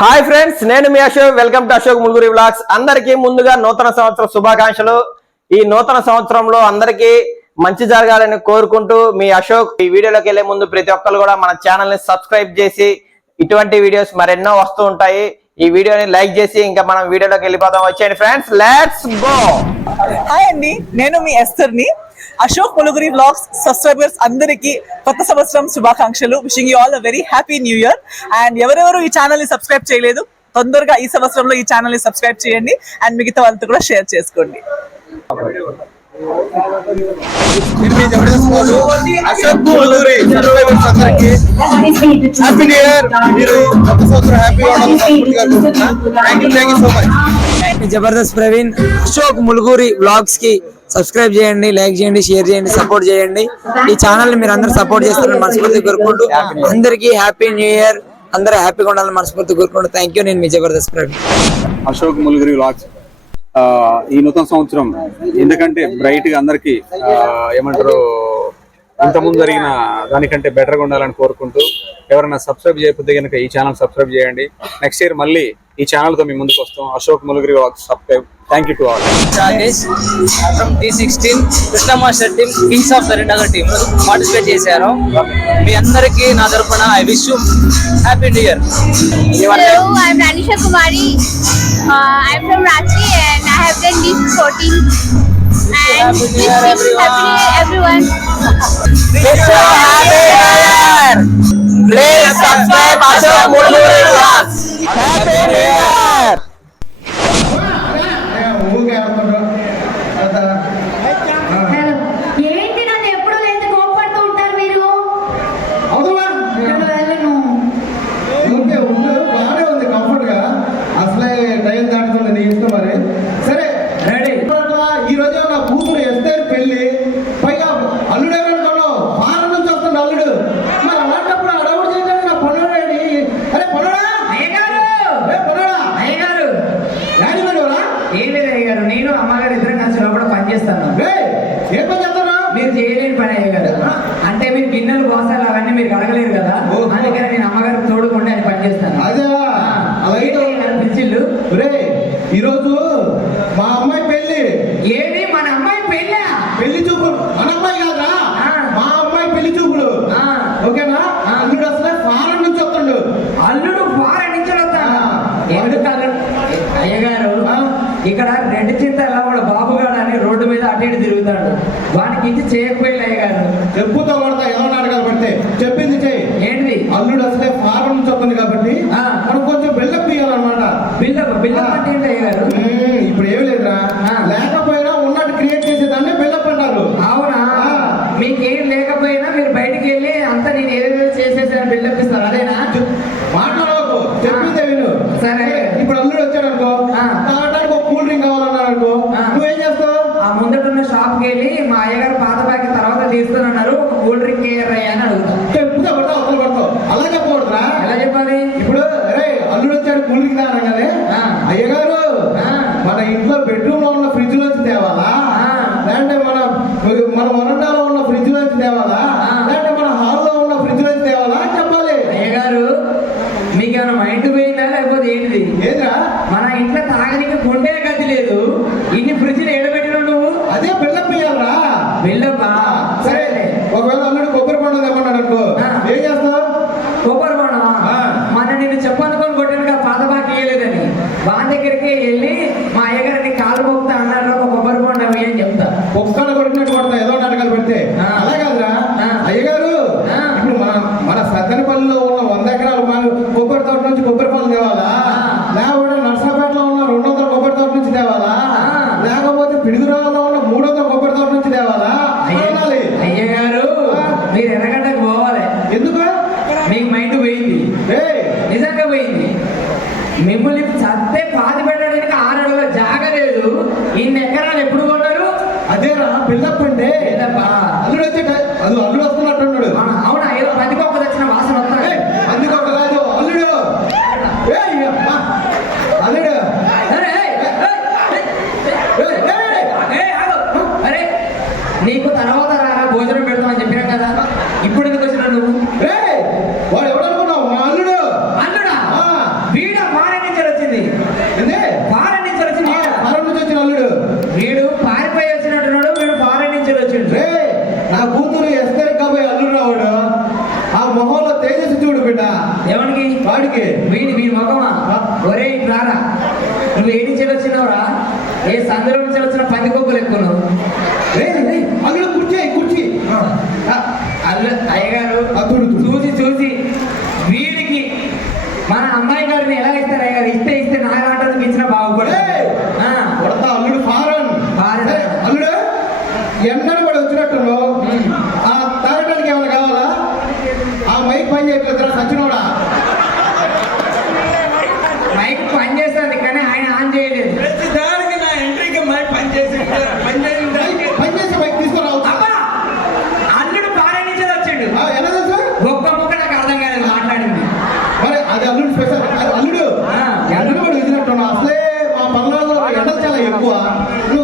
Hi friends నేను మీ Ashok. Welcome to Ashok Muluguri blogs అందరికీ ముందుగా నూతన సంవత్సర శుభాకాంక్షలు. ఈ నూతన సంవత్సరంలో అందరికీ మంచి జరగాలని కోరుకుంటూ మీ అశోక్ ఈ వీడియోలోకి వెళ్ళే ముందు ప్రతి ఒక్కరు కూడా మన ఛానల్ని సబ్స్క్రైబ్ చేసి ఇటువంటి వీడియోస్ మరెన్నో వస్తూ ఉంటాయి. ఈ వీడియోని లైక్ చేసి ఇంకా మనం వీడియోలోకి వెళ్ళిపోదాం. వచ్చేయండి ఫ్రెండ్స్ లెట్స్ గో హాయ్ అండి నేను మీ ఎస్తర్ని. అశోక్ ములుగురి బ్లాగ్స్ సబ్స్క్రైబర్స్ అందరికి కొత్త సంవత్సరం శుభాకాంక్షలు. Wishing you all a very happy new year and ఎవరెవరు ఈ ఛానల్ని సబ్స్క్రైబ్ చేయలేదు తొందరగా ఈ సంవత్సరంలో ఈ ఛానల్ని సబ్స్క్రైబ్ చేయండి. అండ్ మిగతా వాళ్ళతో కూడా షేర్ చేసుకోండి. జబర్దస్త్ హ్యాపీ ఇయర్ మీరు ప్రవీణ్ అశోక్ ములుగురి వ్లాగ్స్కి సబ్స్క్రైబ్ చేయండి లైక్ చేయండి షేర్ చేయండి సపోర్ట్ చేయండి. ఈ ఛానల్ మీరు అందరూ సపోర్ట్ చేస్తారని మనస్ఫూర్తి కోరుకుంటూ అందరికీ హ్యాపీ న్యూ ఇయర్ అందరూ హ్యాపీగా ఉండాలని మనస్ఫూర్తి కోరుకుంటూ థ్యాంక్ యూ నేను మీ జబర్దస్త్ ప్రవీణ్. అశోక్ ములుగురి వ్లాగ్స్ ఈ నూతన సంవత్సరం ఎందుకంటే బ్రైట్గా అందరికి ఏమంటారు ఇంతకుముందు జరిగిన దానికంటే బెటర్గా ఉండాలని కోరుకుంటూ ఎవరైనా సబ్స్క్రైబ్ చేయకపోతే కనుక ఈ ఛానల్ సబ్స్క్రైబ్ చేయండి. నెక్స్ట్ ఇయర్ మళ్ళీ ఈ ఛానల్తో మీ ముందుకు వస్తాం. Ashok Muluguri vlogs subscribe Thank you to all Rajesh from T sixteen Krishna master team kings of Karimnagar team participate చేశారు మీ అందరికీ నా తరపున I wish you happy new year Hello, I'm Ranisha Kumari. Uh, I'm from Ranchi and I have done deep 14. And wish you happy New Year, everyone. Please subscribe Ashok Muluguri vlogs happy new year hello రే ఈరోజు మా అమ్మాయి పెళ్ళి ఏది? మన అమ్మాయి పెళ్ళా? పెళ్ళి చూపులు. మన అమ్మాయి కాదా? ఆ. మా అమ్మాయి పెళ్ళి చూపులు. ఆ. ఓకేనా? అల్లుడు అసలే ఫారెన్ నుంచి వస్తుండు. అల్లుడు ఫారెన్ నుంచి వస్తాడా? ఎందుకు అయ్యగారు ఇక్కడ రెడ్ చింతల వాడు బాబుగాడు అని రోడ్డు మీద అటు ఇటు తిరుగుతాడు. వానికి ఇది చేయకపోయింది అయ్యగారు చెప్పుతో కొడతా ఎలా నాటకాలు పడితే చెప్పింది చెయ్యి ఏంటిది అల్లుడు అసలే ఫారెన్ నుంచి వస్తుంది కాబట్టి ఆ. మనం కొంచెం బిల్డప్ ఇవ్వాలన్నమాట బిల్డప్ అంటే ఏంటి ఇప్పుడు ఏమి లేదురా. లేకపోయినా ఉన్నట్టు క్రియేట్ చేసేదాన్ని బిల్డప్ అంటారు అవునా. మీకేం లేకపోయినా మీరు బయటికి వెళ్ళి అంతా నేను ఏదేదో చేసేసాను బిల్డప్ ఇస్తారు? అదేనా? మాట్లాడవకు చెప్పిందే విను సరే. ఇప్పుడు అల్లుడు వచ్చాడు అనుకో. తాగడానికి ఒక కూల్ డ్రింక్ కావాలన్నాడు అనుకో. నువ్వేం చేస్తావు? ఆ ముందట ఉన్న షాప్కి వెళ్ళి మా అయ్యగారు పాత ప్యాకెట్ తర్వాత తీస్తున్నారు ఒక కూల్ డ్రింక్ ఏరయ్యా అని అడుగుతా. చెప్పుతా కొడతావు అవతల కొడతావు అలా చెప్పకూడదురా. ఎలా చెప్పాలి? ఇప్పుడు అల్లుడు వచ్చాడు కూలింగ్ అనగానే ఆ. అయ్యగారు. మన ఇంట్లో బెడ్రూమ్లో ఉన్న ఫ్రిడ్జ్ లోంచి తేవాలా. లేదంటే మన మన వరండాలో ఉన్న ఫ్రిడ్జ్ లోంచి తేవాలా. లేదంటే మన హాల్లో ఉన్న ఫ్రిడ్జ్ లోంచి తేవాలా? అని చెప్పాలి. అయ్యగారు మీకు ఏమైనా మైండ్ పోయిందా? లేకపోతే ఏంటిది? ఏంద్రా? మన ఇంట్లో తాగనికి కొండే గతి లేదు. ఇన్ని ఫ్రిడ్జ్లు ఏడబెట్టినావు నువ్వు? అదే buildup ఇయ్యాలరా. Buildup Hallelujah.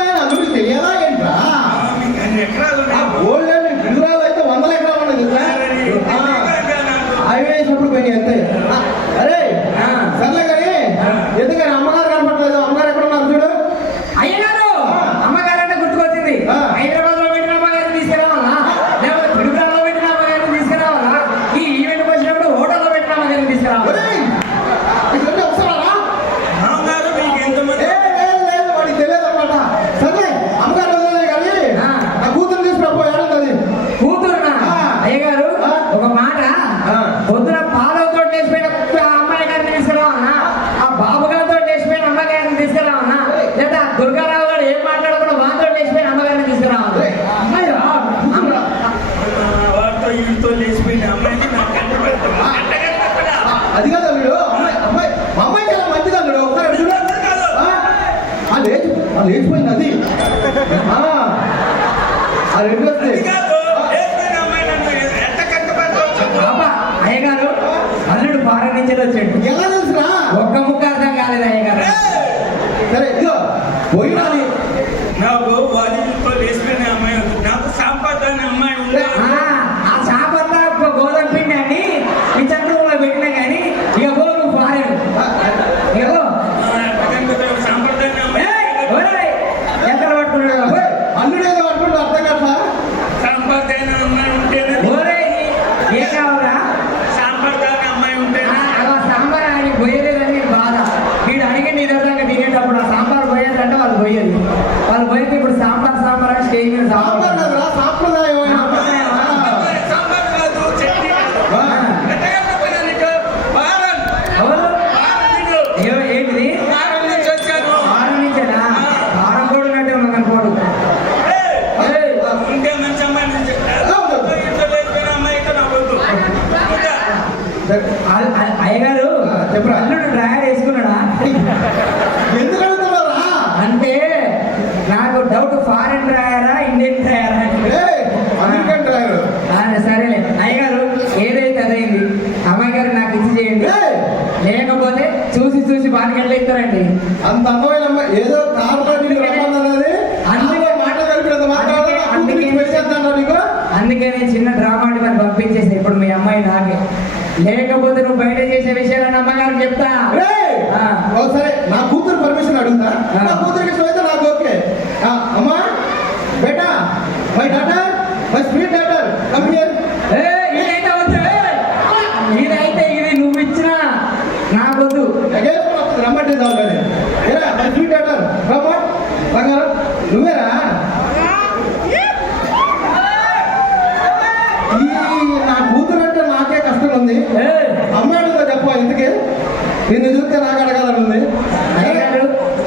Now go, buddy. అయ్యగారు ఇప్పుడు అల్లుడు డ్రాయర్ వేసుకున్నాడా? ఎందుకు అంటే నాకు డౌట్ ఫారెన్ డ్రాయరా ఇండియన్ డ్రాయరా అమెరికన్ డ్రాయర్ సరేలే. అయ్యగారు ఏదైతే అదైంది అమ్మాయి గారు నాకు ఇచ్చి చేయండి. లేకపోతే చూసి చూసి బాగా ఇస్తారండి? అంత అమ్మాయిలు ఏదో కార్ నాకు అడగాలనుంది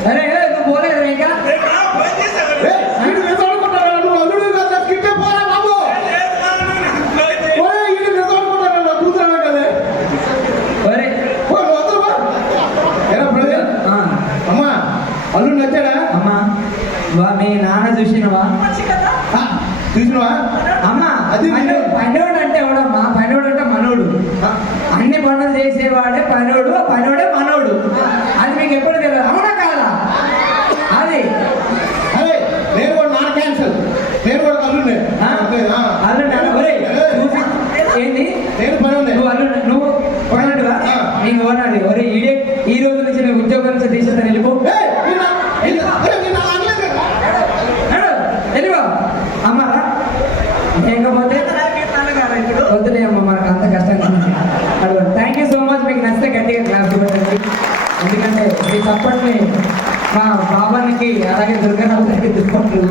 సరే నువ్వు పోలేదు ఇంకా అల్లుడు నచ్చాడా అమ్మా వా మీ నాన్న చూసినవా? చూసినవా? అమ్మా అది చప్పట్ని మా బాబానికి అలాగే దుర్గనాథానికి దుర్గట్లు